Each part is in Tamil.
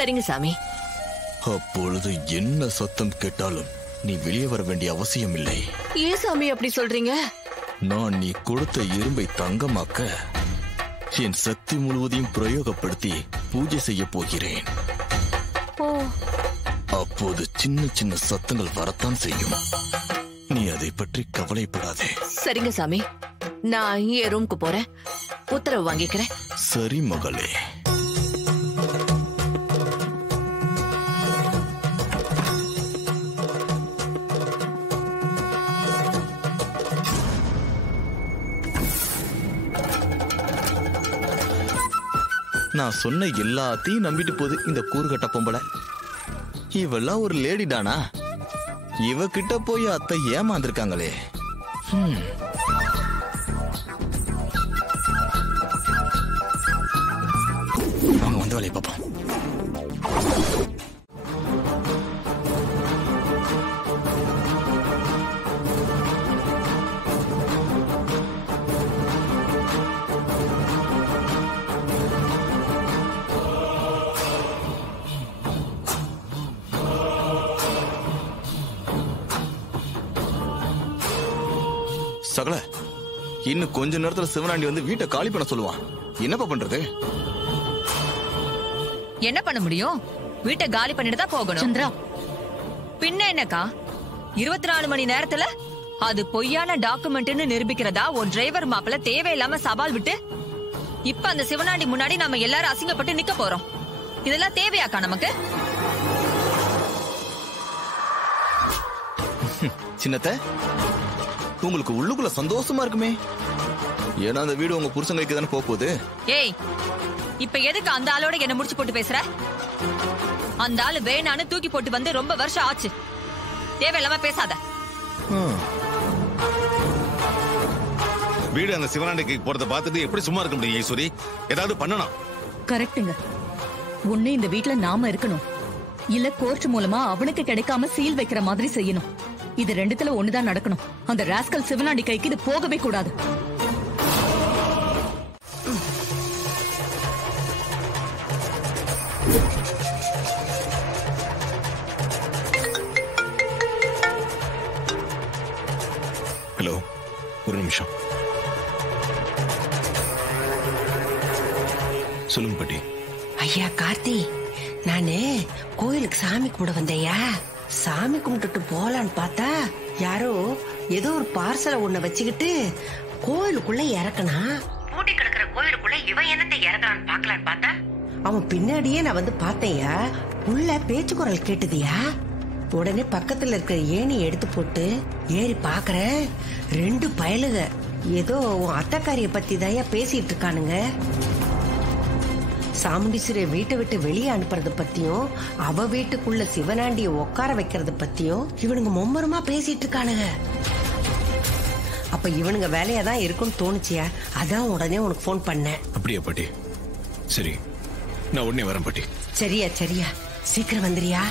சரிங்க சாமி. அப்பொழுது என்ன சத்தம் கேட்டாலும் நீ வெளியே வர வேண்டிய அவசியம் இல்லை. ஏன் சாமி அப்படி சொல்றீங்க? நான் நீ கொடுத்த இரும்பை தங்கமாக்க என் சக்தி முழுவதையும் பிரயோகப்படுத்தி பூஜை செய்ய போகிறேன். அப்போது சின்ன சின்ன சத்தங்கள் வரத்தான் செய்யும். நீ அதை பற்றி கவலைப்படாதே. சரிங்க சாமி, நான் என் ரூம்க்கு போறேன். உத்தரவு வாங்கிக்கிறேன். சரி மகளே. நான் சொன்ன எல்லாத்தையும் நம்பிட்டு போகுது இந்த கூறுகட்ட பொம்பளை. இவெல்லாம் ஒரு லேடிடானா? இவகிட்ட போய் அத்தை ஏமாந்திருக்காங்களே. அவங்க வந்து வேலையை பார்ப்போம். சகல, இன்னும் கொஞ்ச நேரத்துல சிவனாண்டி வந்து வீட்டை காலி பண்ண சொல்லுவான். என்னப்பா பண்றது? என்ன பண்ண முடியும்? வீட்டை காலி பண்ணிட்டு தான் போகணும். சந்திரா, பின்ன என்னக்கா 24 மணி நேரத்துல அது பொய்யான டாக்குமெண்ட்னு நிரூபிக்கிறதா உன் டிரைவர் மாப்பிள்ள தேவையில்லாம சவால் விட்டு இப்ப அந்த சிவனாண்டி முன்னாடி நாம எல்லாரும் அசிங்கப்பட்டு நிக்க போறோம். இதெல்லாம் தேவையாக்கா நமக்கு? சின்னத்தை, உங்களுக்கு உள்ளுக்குள்ள சந்தோஷமா இருக்குமே. ஏன்னா அந்த வீடு உங்க புருஷங்களுக்கு தானே போகுது. ஏய், இப்ப எதுக்கு அந்த ஆளோட என்ன முடிச்சு போட்டு பேசுற? அந்த ஆளு வேணான்னு தூக்கி போட்டு வந்து ரொம்ப வருஷம் ஆச்சு. தேவையில்லாம பேசாத. வீடு அந்த சிவனாண்டிக்கு போறத பார்த்துட்டு எப்படி சும்மா இருக்க முடியும் ஈஸ்வரி? ஏதாவது பண்ணணும். கரெக்ட்டுங்க. ஒண்ணு இந்த வீட்டுல நாம இருக்கணும், இல்ல கோர்ட் மூலமா அவனுக்கு கிடைக்காம சீல் வைக்கிற மாதிரி செய்யணும். இது ரெண்டுத்துல ஒண்ணுதான் நடக்கணும். அந்த ராஸ்கல் சிவனாண்டி கைக்கு இது போகவே கூடாது. ஹலோ, ஒரு நிமிஷம். சொல்லுங்க பாட்டி. ஐயா கார்த்தி, நானு கோயிலுக்கு சாமி கும்பிட வந்தையா. சாமி கும்பிட்டுட்டு போலான்னு பார்த்தா யாரோ ஏதோ ஒரு பார்சலை ஒண்ண வச்சுக்கிட்டு கோயிலுக்குள்ள இறக்கனா. பூட்டி கிடக்குற கோயிலுக்குள்ள இவன் என்னத்தை இறக்கலான்னு பாக்கலான்னு பார்த்தா அவன் பின்னாடியே நான் வந்து பார்த்தேயா. உள்ள பேச்சு குரல் கேட்டுதியா. உடனே பக்கத்துல இருக்கிற ஏணி எடுத்து போட்டு ஏறி பாக்குறேன். 2 பயலுக ஏதோ அத்தைக்காரிய பத்தி தாயா பேசிட்டு இருக்கானுங்க. சாமுண்டீஸ்வரிய வீட்டை விட்டு வெளியே அனுப்புறத பத்தியும் அவ வீட்டுக்குள்ள சிவனாண்டிய உட்கார வைக்கிறத பத்தியும் இவனுங்க மும்மரமா பேசிட்டு இருக்கானுங்க. அப்ப இவனுங்க வேலையா தான் இருக்குன்னு தோணுச்சியா. அதான் உடனே உனக்கு போன் பண்ணேன். அப்படியா பாட்டி? சரி, நான் உடனே வரேன் பாட்டி. சரியா சரியா, சீக்கிரம் வந்துறியா?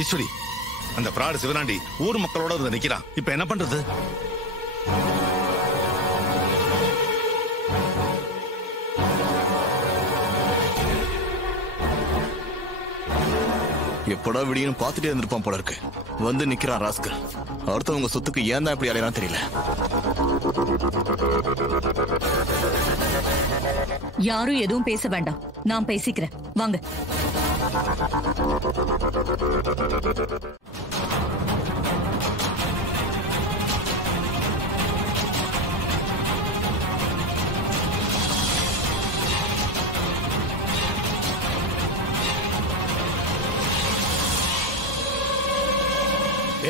ஈஸ்வரி, அந்த பிராடு சிவனாண்டி ஊர் மக்களோட வந்து நிக்கிறான். இப்ப என்ன பண்றது? எப்படா விடியும் பாத்துட்டே இருந்திருப்பான் போல இருக்கு. வந்து நிக்கிறான் ராஸ்கல். அடுத்தவங்க சொத்துக்கு ஏன் தான் இப்படி அலையறான்னு தெரியல. யாரும் எதுவும் பேச வேண்டாம், நான் பேசிக்கிறேன். வாங்க.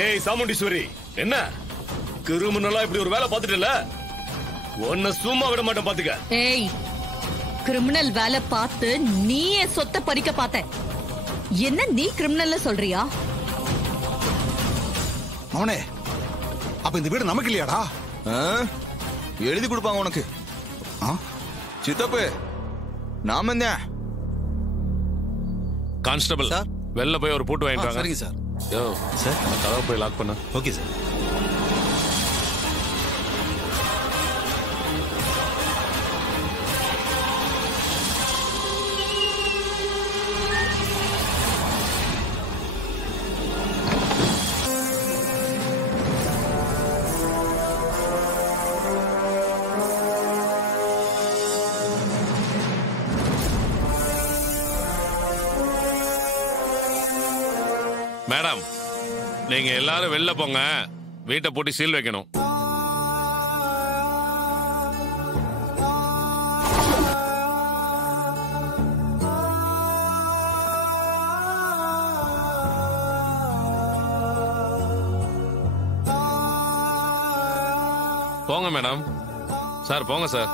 ஏய் சாமுண்டீஸ்வரி, என்ன கிரிமினலா இப்படி ஒரு வேலை பார்த்துட்டல? உன்னை சும்மா விட மாட்டேன் பாத்துக்க. ஏய், கிரிமினல் வேலை பார்த்து நீ என் சொத்தை பறிக்க பார்த்த. என்ன நீ கிரிமினல்ல சொல்றியா? அவனே, அப்ப இந்த வீடு நமக்கு இல்லையாடா? எழுதி கொடுப்பாங்க உனக்கு. சித்தப்பு நாம என்ன கான்ஸ்டபிள் சார், வெளில போய் ஒரு பூட்டு வாங்கிட்டு வாங்க. சரிங்க சார். யோ சார், அந்த கதவை போய் லாக் பண்ணு. Okay sir. மேடம், நீங்க எல்லாரும் வெளில போங்க. வீட்டை போட்டு சீல் வைக்கணும். போங்க மேடம். சார் போங்க சார்.